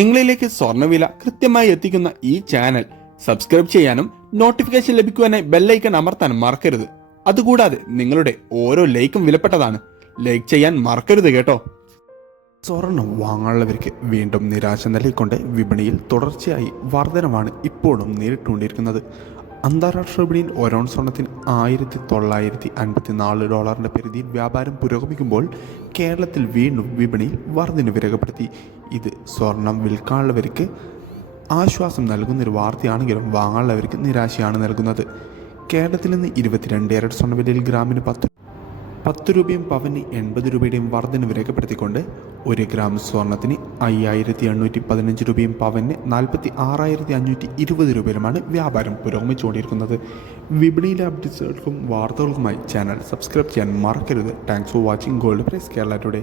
നിങ്ങളിലേക്ക് സ്വർണ്ണവില കൃത്യമായി എത്തിക്കുന്ന ഈ ചാനൽ സബ്സ്ക്രൈബ് ചെയ്യാനും നോട്ടിഫിക്കേഷൻ ലഭിക്കുവാനായി ബെല്ലൈക്കൺ അമർത്താനും മറക്കരുത്. അതുകൂടാതെ നിങ്ങളുടെ ഓരോ ലൈക്കും വിലപ്പെട്ടതാണ്. ലൈക്ക് ചെയ്യാൻ മറക്കരുത് കേട്ടോ. സ്വർണം വാങ്ങാനുള്ളവർക്ക് വീണ്ടും നിരാശ നൽകിക്കൊണ്ട് വിപണിയിൽ തുടർച്ചയായി വർധനമാണ് ഇപ്പോഴും നേരിട്ടുകൊണ്ടിരിക്കുന്നത്. അന്താരാഷ്ട്ര വിപണിയിൽ ഒരോൺ സ്വർണത്തിന് $1954 പരിധിയിൽ വ്യാപാരം പുരോഗമിക്കുമ്പോൾ കേരളത്തിൽ വീണ്ടും വിപണിയിൽ വർധന രേഖപ്പെടുത്തി. ഇത് സ്വർണം വിൽക്കാനുള്ളവർക്ക് ആശ്വാസം നൽകുന്നൊരു വാർത്തയാണെങ്കിലും വാങ്ങാനുള്ളവർക്ക് നിരാശയാണ് നൽകുന്നത്. കേരളത്തിൽ നിന്ന് 22 കാരറ്റ് സ്വർണ്ണവിലയിൽ ഗ്രാമിന് 10 രൂപയും പവന് 80 രൂപയുടെയും വർധന രേഖപ്പെടുത്തിക്കൊണ്ട് 1 ഗ്രാം സ്വർണത്തിന് 5815 രൂപയും പവന് 46,520 രൂപയിലുമാണ് വ്യാപാരം പുരോഗമിച്ചുകൊണ്ടിരിക്കുന്നത്. വിപണിയിലെ അപ്ഡേറ്റ്സുകൾക്കും വാർത്തകൾക്കുമായി ചാനൽ സബ്സ്ക്രൈബ് ചെയ്യാൻ മറക്കരുത്. Thanks for watching gold price Kerala today.